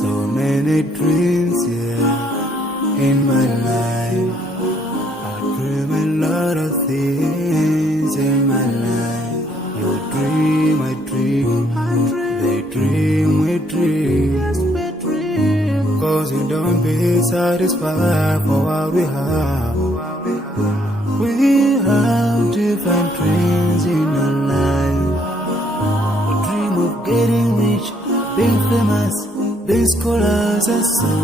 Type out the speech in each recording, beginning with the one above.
So many dreams, in my life. I dream a lot of things in my life. You dream, I dream. They dream, we dream. Cause you don't be satisfied for what we have. We have different dreams in our life. We dream of getting rich, being famous, being scholars and so.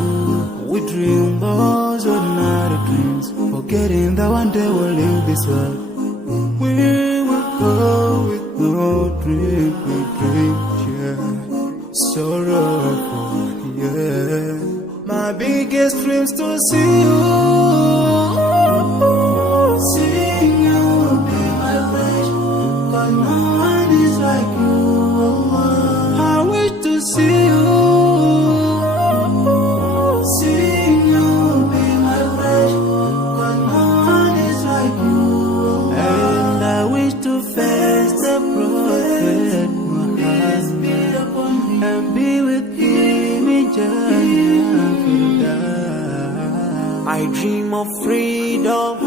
We dream those ordinary dreams, forgetting that one day we'll leave this world. We will go with no dream, we dream, sorrowful, My biggest dreams to see you, seeing you will be my wish, but no one is like you. I wish to see you, seeing you will be my wish, but no one is like you. And I wish to face the prophet Muhammad and be with him in Jannah. I dream of freedom,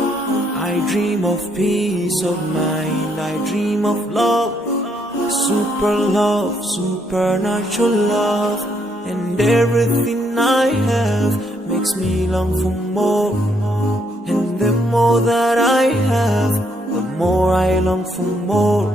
I dream of peace of mind, I dream of love, supernatural love, and everything I have makes me long for more. And the more that I have, the more I long for more.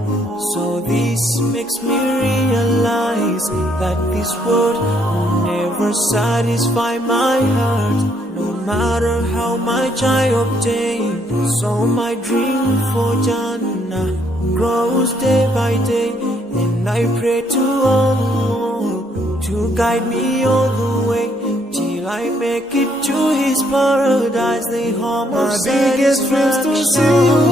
So this makes me realize that this world will never satisfy my heart, no matter how much I obtain. So my dream for Jannah grows day by day, and I pray to Allah to guide me all the way till I make it to His paradise, the home of my biggest dreams to see you,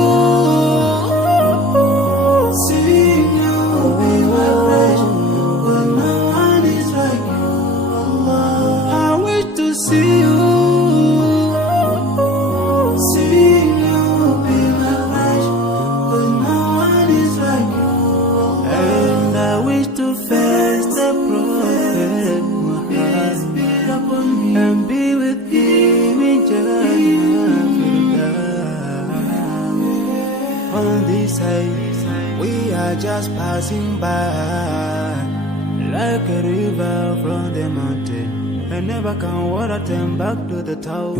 seeing you will be my wish, but no one is like you. I wish to see you, seeing you will be my wish, but no one is like you. And I wish to face the prophet Muhammad and be with him in Jannah. On this side, we are just passing by, like a river from the mountain, and never can water turn back to the town.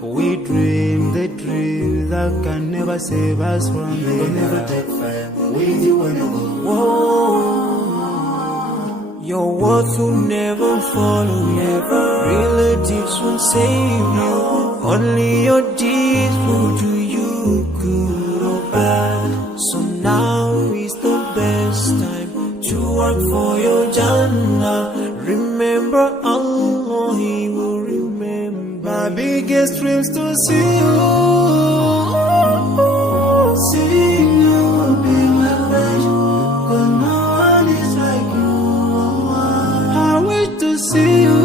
We dream the dreams that can never save us from the never take fire with you when you go. Your words will never follow you, relatives won't save you, only your deeds will do you good or bad. So now is the best time to work for your Jannah. Remember Allah, He will remember. My biggest dreams to see you, seeing you will be my wish, but no one is like you. I wish to see you,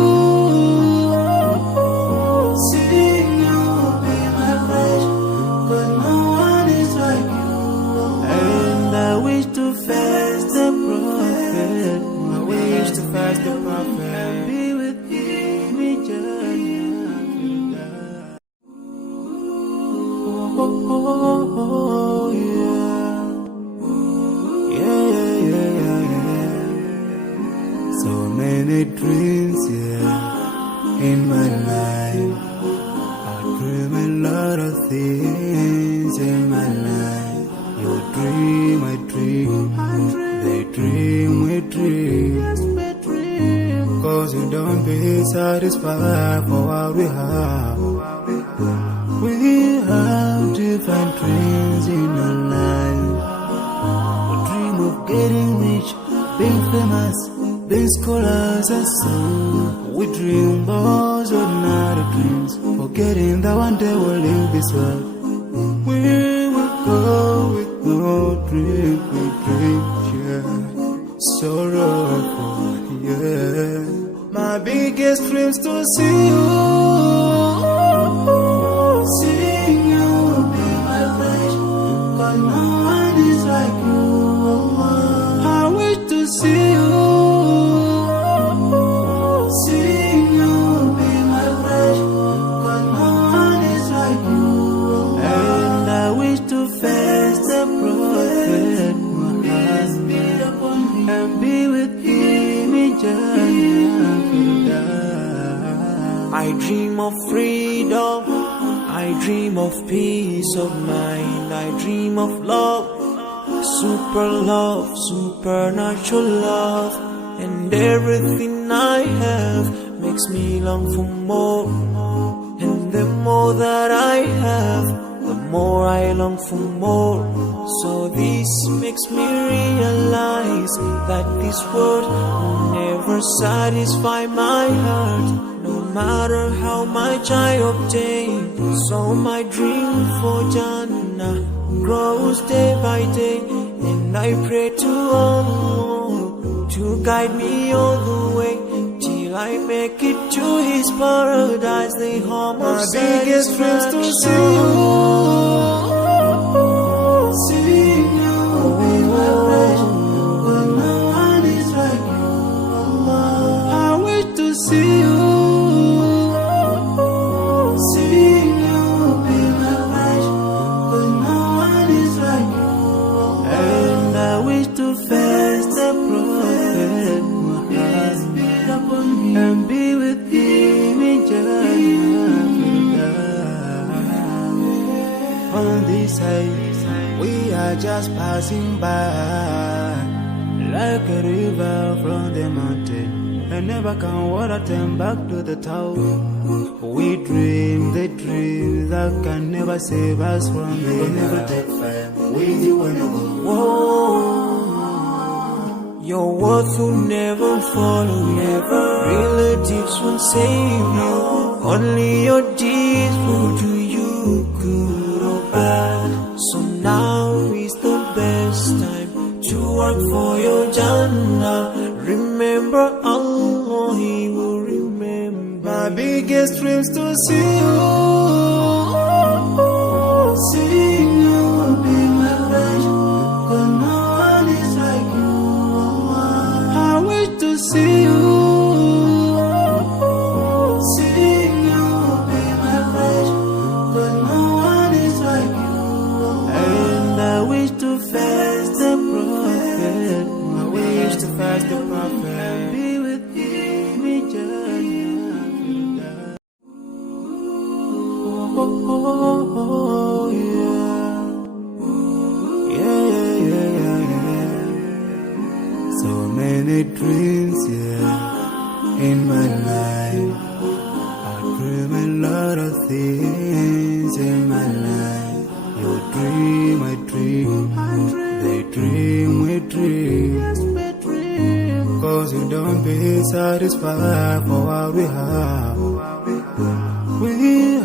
seeing you will be my wish, but no one is like you. And I wish to face the prophet, I wish to face the prophet and be with him in Jannah. So many dreams, in my life. I dream a lot of things in my life. You dream, I dream. They dream, we dream. Cause you don't be satisfied for what we have. We have different dreams in our life. We dream of getting rich, being famous, being scholars and so. We dream those ordinary dreams, forgetting that one day we'll leave this world. We will go with no dream, we dream, sorrowful, My biggest dreams to see you, seeing you will be my wish, I dream of freedom, I dream of peace of mind, I dream of love, supernatural love, and everything I have makes me long for more. And the more that I have, the more I long for more. So this makes me realize that this world will never satisfy my heart, no matter how much I obtain. So my dream for Jannah grows day by day, and I pray to Allah to guide me all the way till I make it to His paradise, the home of satisfaction. My biggest dreams to see you, be my passion, but no one is like you, Allah. I wish to see you, be my passion, but no one is like you, Allah. And I wish to face the Prophet Muhammad and be with him in Jannah. On this side, we are just passing by, like a river from the mountain, and never can water turn back to the town. We dream the dream that can never save us from the We'll never take fire with you when you go. Whoa. Your words will never follow you, relatives won't save you, only your deeds will do you good or bad. So now is the best time to work for your Jannah. Remember Allah, He will remember. My biggest dreams to see you, be my passion, but no one is like you, Allah. I wish to see you, be my passion, but no one is like you, Allah. And I wish to face the Prophet, I wish to face the Prophet and be with him in Jannah. Oh, yeah. So many dreams, in my life. I dream a lot of things in my life. You dream, I dream. They dream, we dream. Cause you don't be satisfied for what we have. We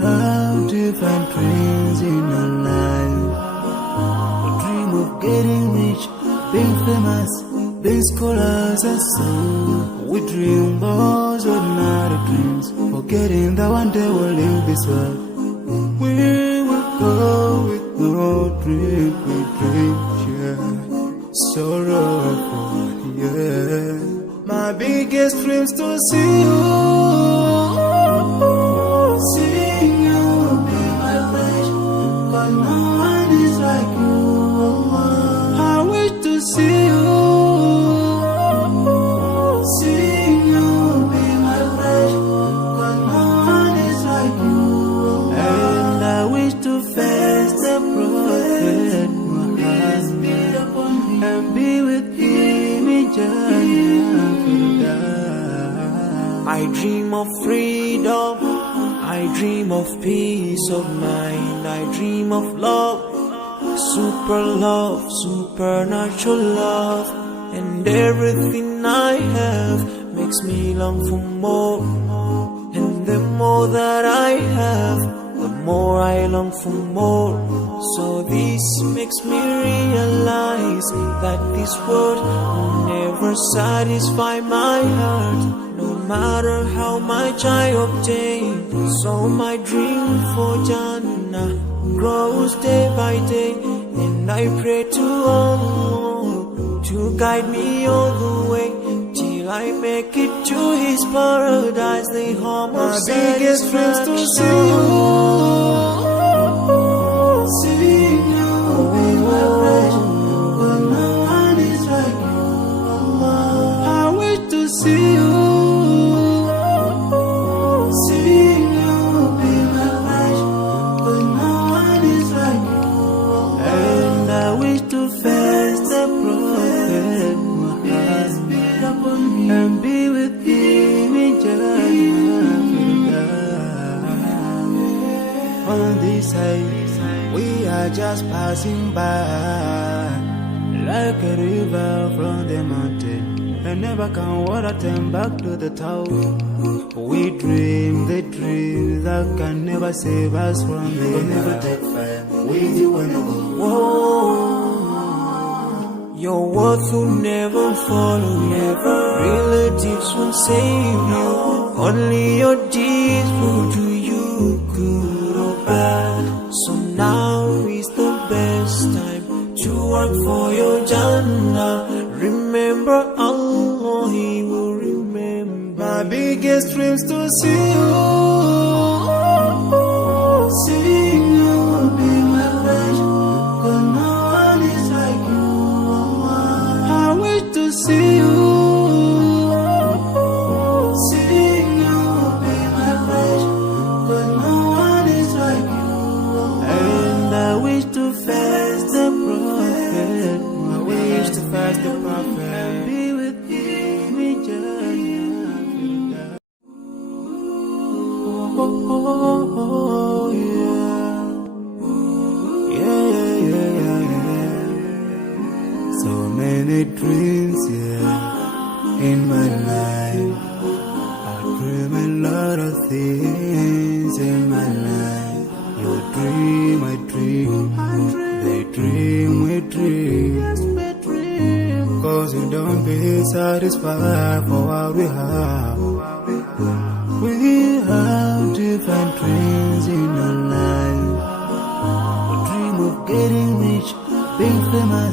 have different dreams in our life. We dream of getting rich, being famous, being scholars and so. We dream those ordinary dreams, forgetting that one day we'll leave this world. We will go with no dream, we dream, yeah. Sorrowful, yeah. My biggest dreams to see you, be my passion, but no one is like you, Allah. I wish to see you, be my passion, but no one is like you, Allah. And I wish to face the Prophet Muhammad and be with him in Jannah. I dream of freedom, I dream of peace of mind, I dream of love, supernatural love, and everything I have makes me long for more. And the more that I have, the more I long for more. So this makes me realize that this world will never satisfy my heart, no matter how much I obtain. So my dream for Jannah grows day by day, and I pray to Allah to guide me all the way till I make it to His paradise, the home of satisfaction. My biggest dreams to see you, be my passion, but no one is like you, Allah. I wish to see you, say we are just passing by, like a river from the mountain, and never can water turn back to the town. We dream the dreams that can never save us from the We'll never take fire with you when I go. Whoa. Your words will never follow you. Relatives won't save you. Only your deeds will do you good or bad. So now is the best time to work for your Jannah. Remember Allah, He will remember. My biggest dreams to see you, Seeing you will be my pleasure, 'cause no one is like you. I wish to see you. Seeing you will be my pleasure, 'cause no one is like you. And I wish to fast the prophet. I wish to fast the prophet and be with him in Jannah. Oh, yeah. Yeah. So many dreams, yeah, in my life. I dream a lot of things in my life. You dream, I dream. They dream, we dream. 'Cause you don't be satisfied for what we have. We have different dreams in our life. We dream of getting rich, being famous.